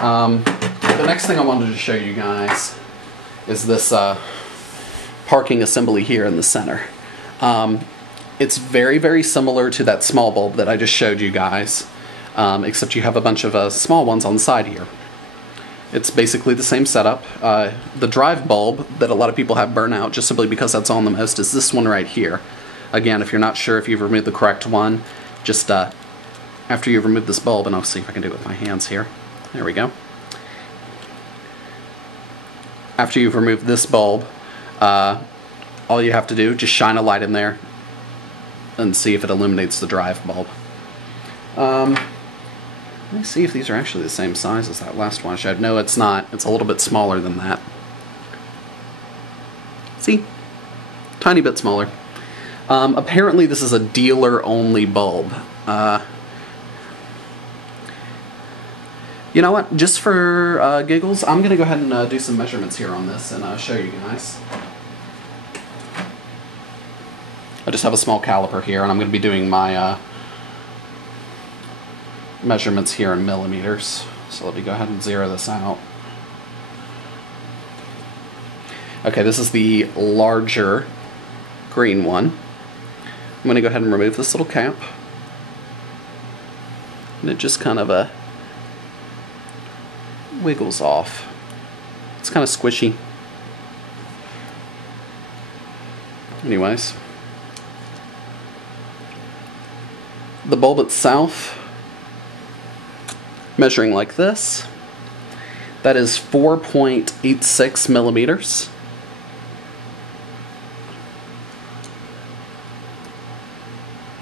The next thing I wanted to show you guys is this parking assembly here in the center. It's very, very similar to that small bulb that I just showed you guys, except you have a bunch of small ones on the side here. It's basically the same setup. The drive bulb that a lot of people have burn out, just simply because that's on the most, is this one right here. Again, if you're not sure if you've removed the correct one, just after you've removed this bulb, and I'll see if I can do it with my hands here. There we go. After you've removed this bulb, all you have to do, just shine a light in there and see if it illuminates the drive bulb. Let me see if these are actually the same size as that last one I showed. No, it's not. It's a little bit smaller than that. See? Tiny bit smaller. Apparently this is a dealer-only bulb. You know what? Just for giggles, I'm going to go ahead and do some measurements here on this and show you guys. I just have a small caliper here, and I'm going to be doing my measurements here in millimeters. So let me go ahead and zero this out. Okay, this is the larger green one. I'm going to go ahead and remove this little cap. And it just kind of wiggles off. It's kind of squishy. Anyways. The bulb itself, measuring like this, that is 4.86 millimeters.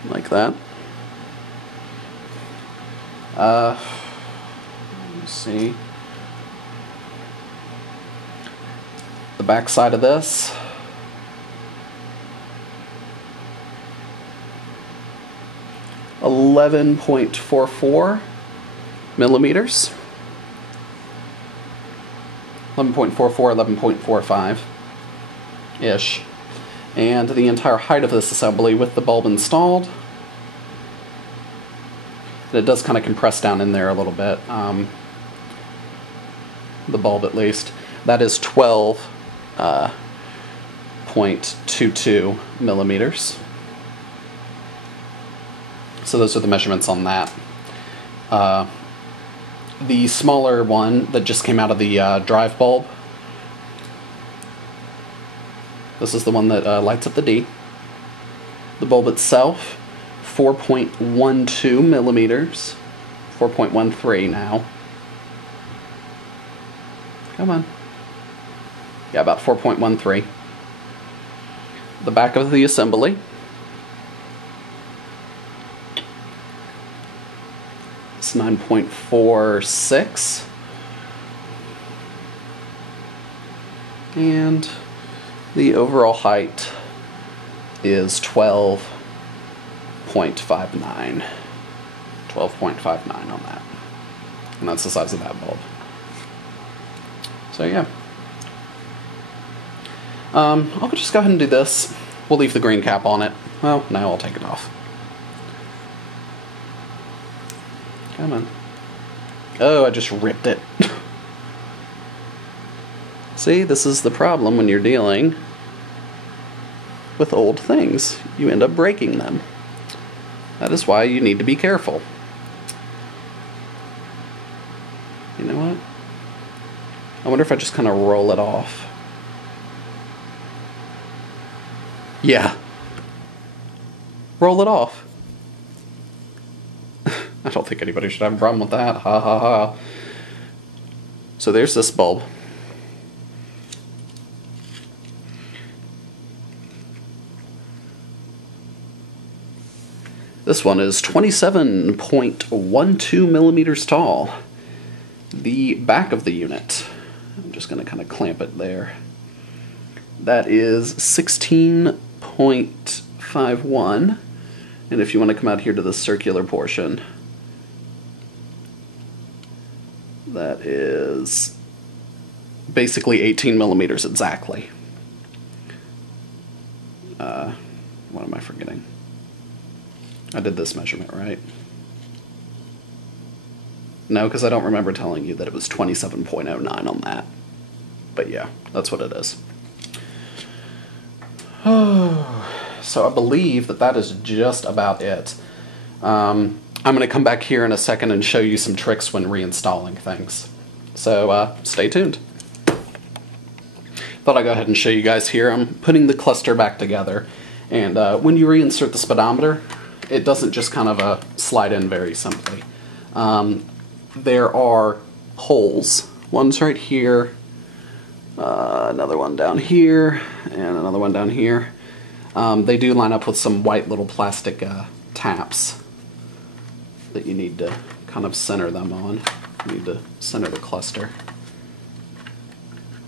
Like that. Let me see. The back side of this, .44 millimeters. 11.44, 11.45 ish. And the entire height of this assembly with the bulb installed. And it does kind of compress down in there a little bit. The bulb at least. That is 12.22 millimeters. So those are the measurements on that. The smaller one that just came out of the drive bulb, this is the one that lights up the D. The bulb itself, 4.12 millimeters, 4.13 now. Come on. Yeah, about 4.13. The back of the assembly, it's 9.46. And the overall height is 12.59. 12.59 on that. And that's the size of that bulb. So yeah. I'll just go ahead and do this. We'll leave the green cap on it. Well, now I'll take it off. Come on. Oh, I just ripped it. See, this is the problem when you're dealing with old things. You end up breaking them. That is why you need to be careful. You know what? I wonder if I just kind of roll it off. Yeah. Roll it off. I don't think anybody should have a problem with that. Ha ha ha. So there's this bulb. This one is 27.12 millimeters tall. The back of the unit, I'm just going to kind of clamp it there. That is 16.51. And if you want to come out here to the circular portion, that is basically 18 millimeters exactly. What am I forgetting? I did this measurement right. No, because I don't remember telling you that it was 27.09 on that. But yeah, that's what it is. So I believe that that is just about it. I'm going to come back here in a second and show you some tricks when reinstalling things. So stay tuned. Thought I'd go ahead and show you guys here. I'm putting the cluster back together. And when you reinsert the speedometer, it doesn't just kind of slide in very simply. There are holes. One's right here, another one down here, and another one down here. They do line up with some white little plastic taps that you need to kind of center them on. You need to center the cluster.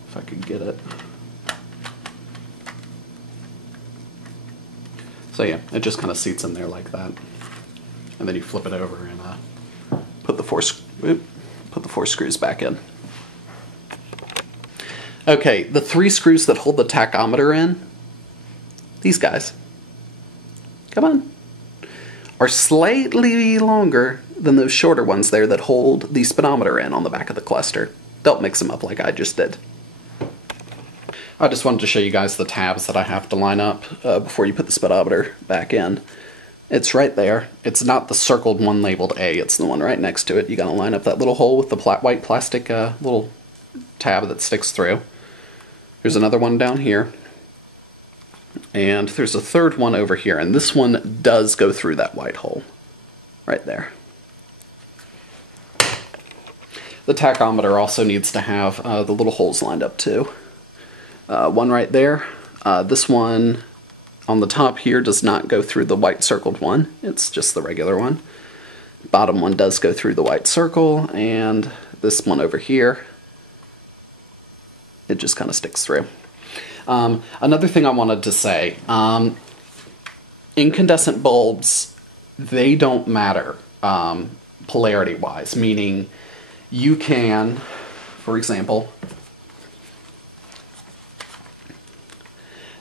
If I could get it. So yeah, it just kind of seats in there like that. And then you flip it over and put the four screws back in. Okay, the 3 screws that hold the tachometer in, these guys, come on, are slightly longer than those shorter ones there that hold the speedometer in on the back of the cluster. Don't mix them up like I just did. I just wanted to show you guys the tabs that I have to line up before you put the speedometer back in. It's right there. It's not the circled one labeled A, it's the one right next to it. You gotta line up that little hole with the white plastic little tab that sticks through. There's another one down here. And there's a third one over here, and this one does go through that white hole. Right there. The tachometer also needs to have the little holes lined up too. One right there. This one on the top here does not go through the white circled one. It's just the regular one. Bottom one does go through the white circle, and this one over here, it just kind of sticks through. Another thing I wanted to say, incandescent bulbs, they don't matter polarity-wise, meaning you can, for example,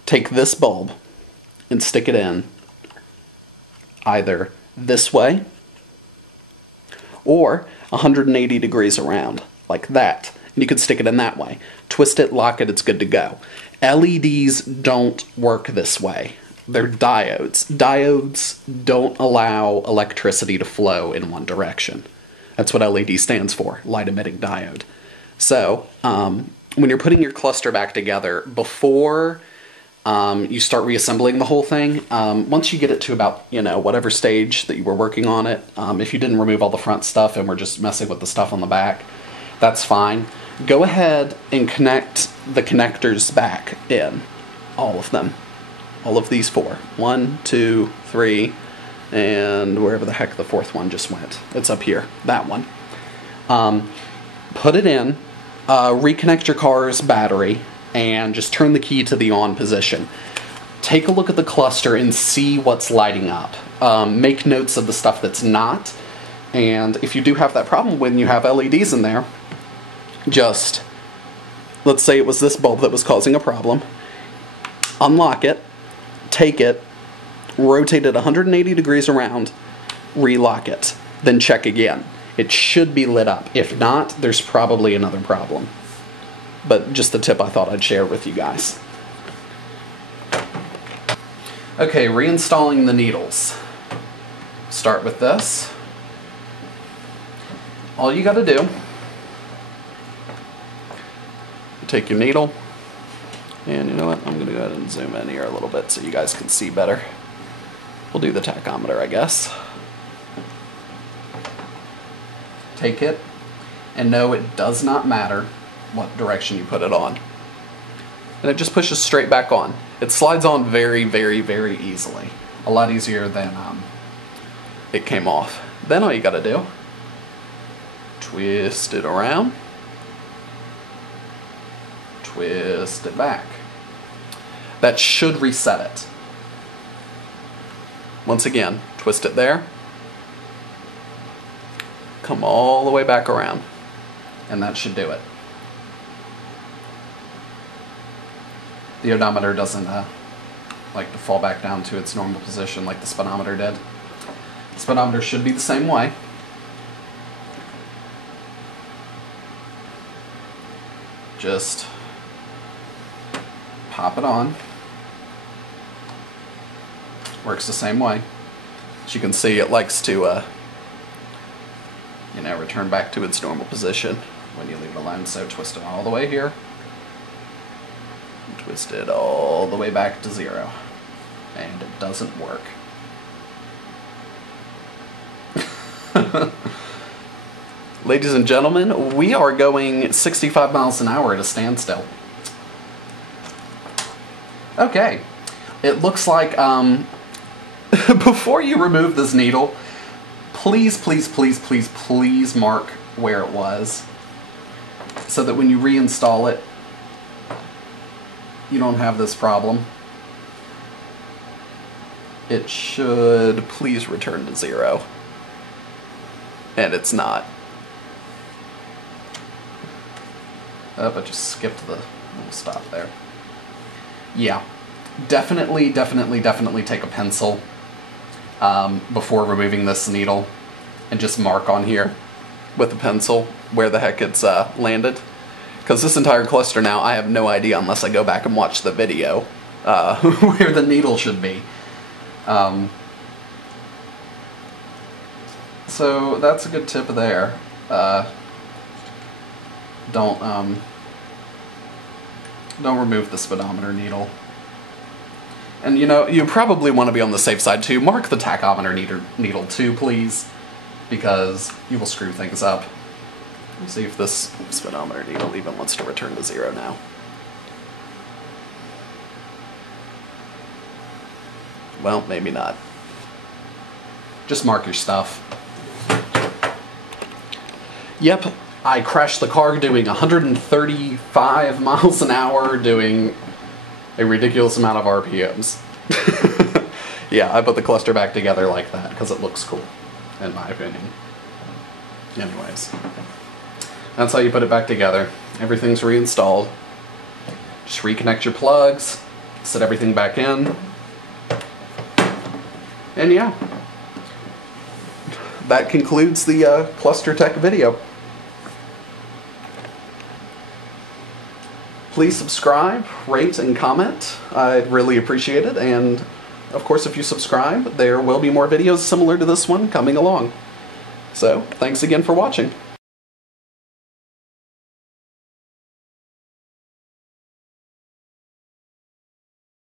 take this bulb and stick it in either this way or 180 degrees around, like that. And you could stick it in that way. Twist it, lock it, it's good to go. LEDs don't work this way. They're diodes. Diodes don't allow electricity to flow in one direction. That's what LED stands for, light emitting diode. So, when you're putting your cluster back together, before you start reassembling the whole thing, once you get it to about, whatever stage that you were working on it, if you didn't remove all the front stuff and were just messing with the stuff on the back, that's fine. Go ahead and connect the connectors back in. All of them. All of these 4. 1, 2, 3, and wherever the heck the 4th one just went. It's up here. That one. Put it in, reconnect your car's battery, and just turn the key to the on position. Take a look at the cluster and see what's lighting up. Make notes of the stuff that's not, and if you do have that problem when you have LEDs in there, just, let's say it was this bulb that was causing a problem, unlock it, take it, rotate it 180 degrees around, relock it, then check again. It should be lit up. If not, there's probably another problem. But just the tip I thought I'd share with you guys. Okay, reinstalling the needles. Start with this. All you gotta do, take your needle, and you know what, I'm gonna go ahead and zoom in here a little bit so you guys can see better. We'll do the tachometer, I guess. Take it, and no, it does not matter what direction you put it on. And it just pushes straight back on. It slides on very, very, very easily. A lot easier than it came off. Then all you gotta do, twist it around, twist it back. That should reset it. Once again, twist it there, come all the way back around, and that should do it. The odometer doesn't like to fall back down to its normal position like the speedometer did. The speedometer should be the same way. just pop it on. Works the same way. As you can see, it likes to you know, return back to its normal position when you leave it alone. So twist it all the way here. And twist it all the way back to 0. And it doesn't work. Ladies and gentlemen, we are going 65 miles an hour at a standstill. Okay, it looks like before you remove this needle, please, please, please, please, please mark where it was so that when you reinstall it, you don't have this problem. It should please return to 0. And it's not. Oh, I just skipped the little stop there. Yeah, definitely take a pencil before removing this needle and just mark on here with a pencil where the heck it's landed. Because this entire cluster now, I have no idea unless I go back and watch the video where the needle should be. So that's a good tip there. Don't remove the speedometer needle. And you know, you probably want to be on the safe side too. Mark the tachometer needle too, please, because you will screw things up. Let's see if this speedometer needle even wants to return to 0 now. Well, maybe not. Just mark your stuff. Yep, I crashed the car doing 135 miles an hour, doing a ridiculous amount of RPMs. Yeah, I put the cluster back together like that because it looks cool, in my opinion. Anyways, that's how you put it back together. Everything's reinstalled. Just reconnect your plugs, set everything back in, and yeah. That concludes the Cluster Tech video. Please subscribe, rate, and comment. I'd really appreciate it. And of course, if you subscribe, there will be more videos similar to this one coming along. So, thanks again for watching.